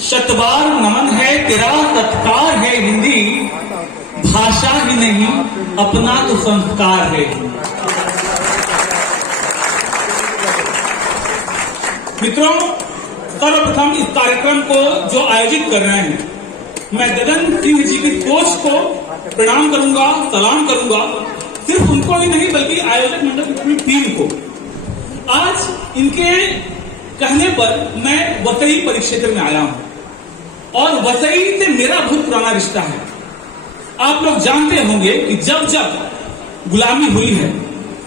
शतबार नमन है तेरा सत्कार है हिंदी, भाषा ही नहीं अपना तो संस्कार है। मित्रों, सर्वप्रथम इस कार्यक्रम को जो आयोजित कर रहे हैं, मैं ददन सिंह जी की सोच को प्रणाम करूंगा, सलाम करूंगा। सिर्फ उनको ही नहीं बल्कि आयोजक मंडल की पूरी टीम को। आज इनके कहने पर मैं वसई परिक्षेत्र में आया हूं और वसई से मेरा बहुत पुराना रिश्ता है। आप लोग जानते होंगे कि जब जब गुलामी हुई है,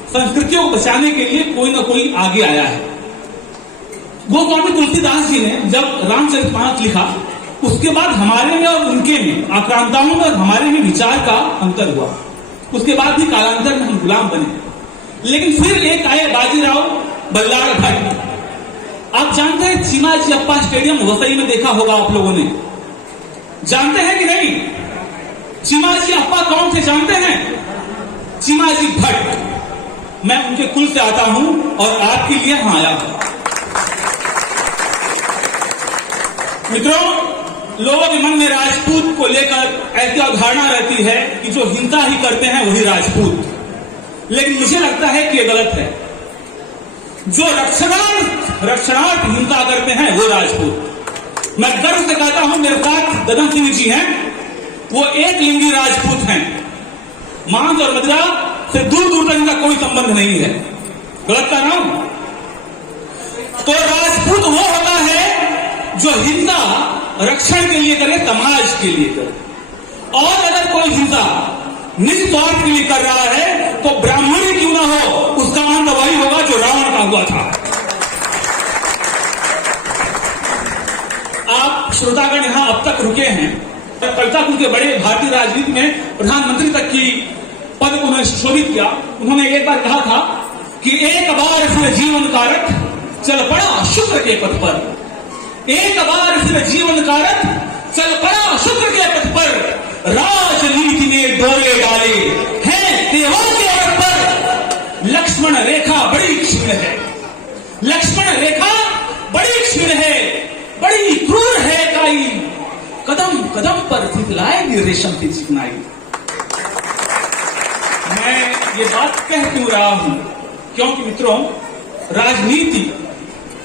संस्कृतियों को बचाने के लिए कोई ना कोई आगे आया है। गोस्वामी तुलसीदास जी ने जब रामचरितमानस लिखा, उसके बाद हमारे में और उनके में, आक्रांताओं में और हमारे में विचार का अंतर हुआ। उसके बाद भी कालांतर में हम गुलाम बने। लेकिन फिर एक आए बाजीराव बल्लाळ भट्ट। आप जानते हैं चिमाजी अप्पा स्टेडियम वसई में देखा होगा आप लोगों ने, जानते हैं कि नहीं? चिमाजी अप्पा कौन थे जानते हैं? चिमाजी भट्ट। मैं उनके कुल से आता हूं और आपके लिए यहां आया हूं। मित्रों, लोगों के मन में राजपूत को लेकर ऐसी अवधारणा रहती है कि जो हिंसा ही करते हैं वही राजपूत। लेकिन मुझे लगता है कि यह गलत है। जो रक्षणार्थ हिंसा करते हैं वो राजपूत। मैं गर्व से कहता हूं, मेरे साथ ददन सिंह जी हैं, वो एक लिंगी राजपूत हैं। मांस और मदिरा से दूर दूर तक इनका कोई संबंध नहीं है। गलत कह रहा हूं? तो राजपूत वो होता है जो हिंसा रक्षण के लिए करे, समाज के लिए करे। और अगर कोई हिंसा निस्वार्थ के लिए कर रहा है तो ब्राह्मण ही क्यों ना हो, उसका अंत वही होगा जो रावण का हुआ था। आप श्रोतागण यहां अब तक रुके हैं, कविता कुल के बड़े भारतीय राजनीति में प्रधानमंत्री तक की पद को उन्होंने सुशोभित किया। उन्होंने एक बार कहा था कि एक बार फिर जीवन कारक चल पड़ा शुक्र के पथ पर। एक बार फिर जीवन कारक चल पड़ा शुक्र के पथ पर। राजनीति ने डोले डाले हैं सेवा के अर्थ पर। लक्ष्मण रेखा बड़ी क्षीण है, लक्ष्मण रेखा बड़ी क्षीण है, बड़ी क्रूर है काई, कदम कदम पर फिसलाएगी रेशम की चिकनाई। मैं ये बात कह क्यों रहा हूं? क्योंकि मित्रों, राजनीति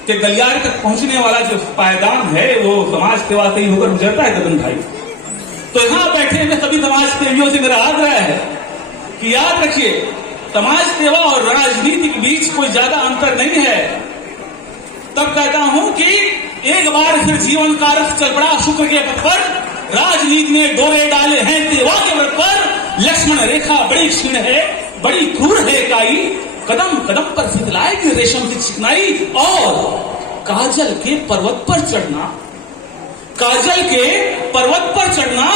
के गलियारे तक पहुंचने वाला जो पायदान है वो समाज सेवा से ही होकर गुजरता है ददन भाई। तो यहां बैठे हुए सभी समाज सेवियों से मेरा आग्रह है कि याद रखिए, समाज सेवा और राजनीति के बीच कोई ज्यादा अंतर नहीं है। तब कहता हूं कि एक बार फिर जीवन कारक चल पड़ा शुक्र के पथ पर। राजनीति ने डोरे डाले हैं सेवा के व्रत पर। लक्ष्मण रेखा बड़ी क्षीण है, बड़ी क्रूर है काई, कदम कदम पर फिसलाएगी रेशम की चिकनाई। और काजल के पर्वत पर चढ़ना, काजल के पर्वत पर चढ़ना,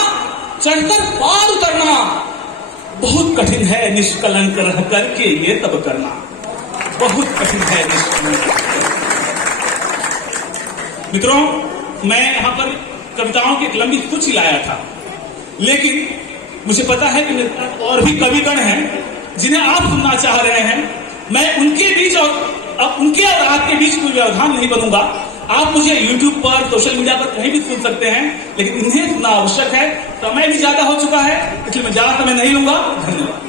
चढ़कर पार उतरना बहुत कठिन है निष्कलंक रह करके ये तब करना। बहुत कठिन है निष्कलंक। मित्रों, मैं यहां पर कविताओं की एक लंबी सूची लाया था, लेकिन मुझे पता है कि मेरे पास और भी कविगण हैं जिन्हें आप सुनना चाह रहे हैं। मैं उनके बीच और उनके और आपके बीच कोई व्यवधान नहीं बनूंगा। आप मुझे YouTube पर, सोशल मीडिया पर कहीं भी सुन सकते हैं, लेकिन इन्हें सुनना आवश्यक है। समय भी ज्यादा हो चुका है, इसलिए मैं ज्यादा समय नहीं लूंगा। धन्यवाद।